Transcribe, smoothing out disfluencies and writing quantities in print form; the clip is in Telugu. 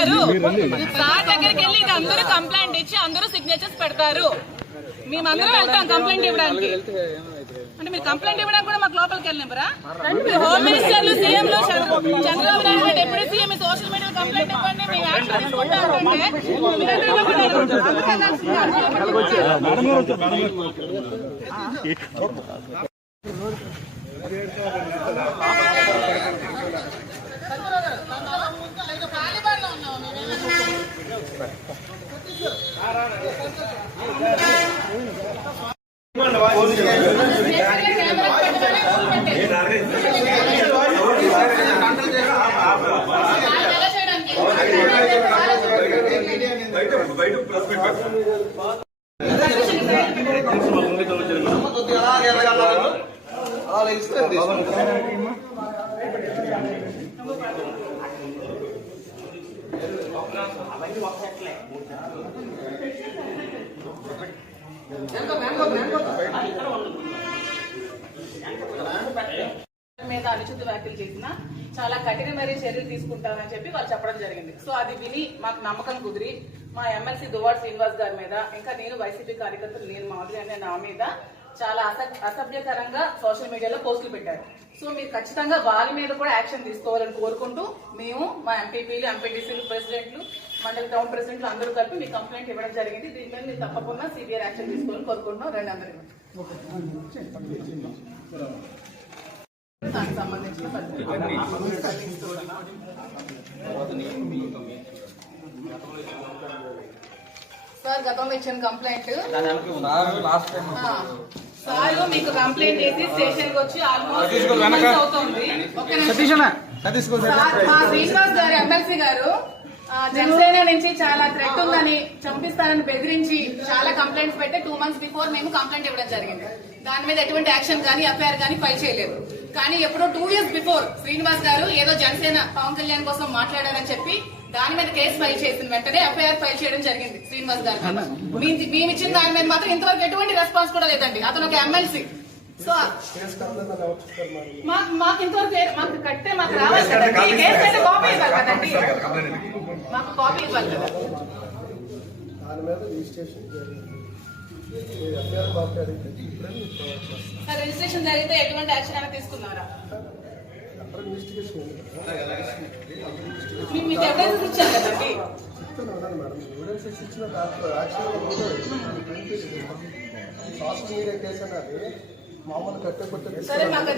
చేస్తారు. సార్ దగ్గరికి వెళ్ళి ఇది అందరూ కంప్లైంట్ ఇచ్చి అందరూ సిగ్నేచర్స్ పెడతారు. మేమందరం వెళ్తాం కంప్లైంట్ ఇవ్వడానికి. అంటే మీరు కంప్లైంట్ ఇవ్వడానికి కూడా మాకు లోపలికి వెళ్ళినరా? హోమ్ మినిస్టర్లు, సీఎంలు, Chandrababu Naidu deputy CM social media complaint ఇవ్వండి, మేము యాక్షన్ తీసుకుంటాం అంటే మీద అనుచిత వ్యాఖ్యలు చేసిన చాలా కఠినమైన చర్యలు తీసుకుంటామని చెప్పి వాళ్ళు చెప్పడం జరిగింది. సో అది విని మాకు నమ్మకం కుదిరి మా ఎమ్మెల్సీ దువ్వాడ శ్రీనివాస్ గారి మీద, ఇంకా నేను వైసీపీ కార్యకర్తలు నేను మాధురి అనే నా మీద చాలా అసభ్యకరంగా సోషల్ మీడియాలో పోస్టులు పెట్టారు. సో మీరు ఖచ్చితంగా వారి మీద కూడా యాక్షన్ తీసుకోవాలని కోరుకుంటూ మేము మా ఎంపీపీలు, ఎంపీటీసీలు, ప్రెసిడెంట్లు, మండలి టౌన్ ప్రెసిడెంట్లు అందరూ కలిపి మీ కంప్లైంట్ ఇవ్వడం జరిగింది. దీని మీద మీరు తప్పకుండా సివియర్ యాక్షన్ తీసుకోవాలని కోరుకుంటున్నాం. రెండు అందరికీ దానికి సంబంధించిన సార్ గతంలో ఇచ్చిన కంప్లైంట్ సార్ మీకు కంప్లైంట్ చేసి స్టేషన్ కి వచ్చి ఆల్మోస్ట్ అవుతుంది. శ్రీనివాస్ గారు ఎమ్మెల్సీ గారు జనసేన నుంచి చాలా థ్రెట్ ఉందని, చంపిస్తారని బెదిరించి చాలా కంప్లైంట్స్ పెట్టి 2 months బిఫోర్ మేము కంప్లైంట్ ఇవ్వడం జరిగింది. దాని మీద ఎటువంటి యాక్షన్ కానీ ఎఫ్ఐఆర్ కానీ ఫైల్ చేయలేదు. కానీ ఎప్పుడో 2 years బిఫోర్ శ్రీనివాస్ గారు ఏదో జనసేన పవన్ కళ్యాణ్ కోసం మాట్లాడారని చెప్పి దాని మీద కేసు ఫైల్ చేసిన వెంటనే ఎఫ్ఐఆర్ ఫైల్ చేయడం జరిగింది శ్రీనివాస్ గారు. మేము ఇచ్చిన దాని మీద మాత్రం ఇంతవరకు ఎటువంటి రెస్పాన్స్ కూడా లేదండి. అతను ఒక ఎమ్మెల్సీ. సో మాకు ఇంతవరకు మాకు కట్టే మాకు రావాలి కదండి, కేసు అయితే కాపీ ఇవ్వాలి కదండి, మాకు కాపీ ఇవ్వాలి కదా. సార్ రిజిస్ట్రేషన్ జరిగితే ఎటువంటి యాక్షన్ అయినా తీసుకున్నారా? మీకు ఎవిడెన్స్ ఇచ్చారు కదండి. సరే మాకు